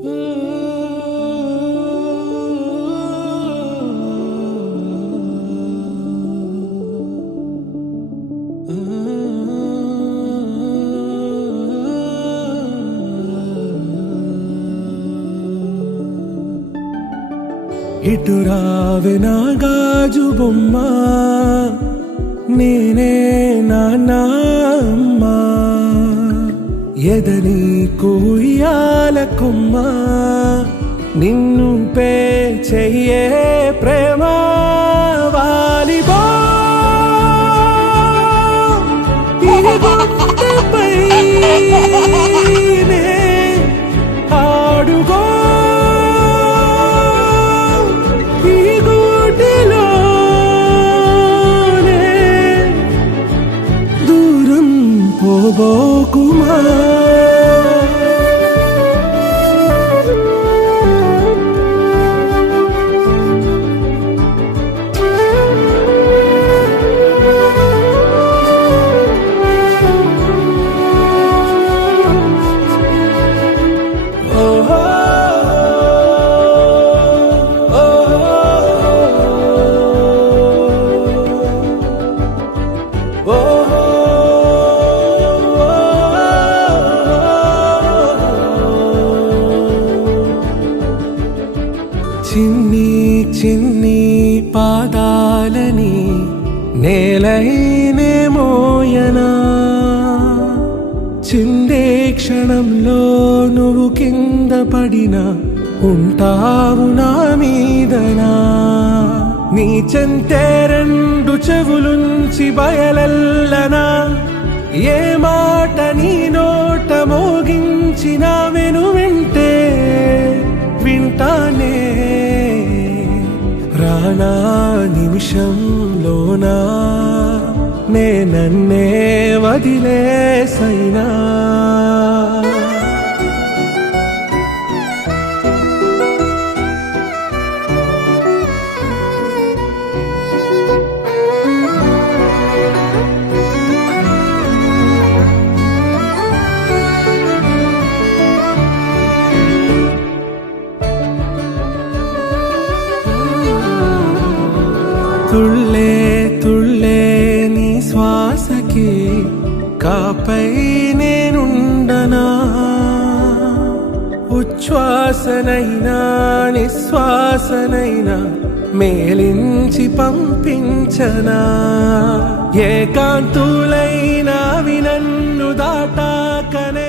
ఇటు రావే నా గాజు బొమ్మ, నేనే నాన్నమ్మ, ఎదని కుయ్యాల కొమ్మ, నిన్ను పే చెయ్యే ప్రేమ వాలిబా ఆడుగో పోబోకుమా చిన్ని చిన్ని పాదాలని నేలైనే మోయనా, చిందే క్షణంలో నువ్వు కింద పడినా ఉంటావు నా మీదనా, నీ చెంతే రెండు చెవులుంచి బయలెల్లనా, ఏ మాట నీ నోట మోగించిన వెను వింటే వింటానే, రానా నిమిషంలోనా నే నన్నే వదిలేసైనా. తుళ్ళే తుళ్ళే నీ శ్వాసకి కాపై నేనుండనా, ఉచ్ఛ్వాసనైనా నిశ్వాసనైనా మేలించి పంపించనా, ఏకాంతులైనా వినన్ను దాటాకనే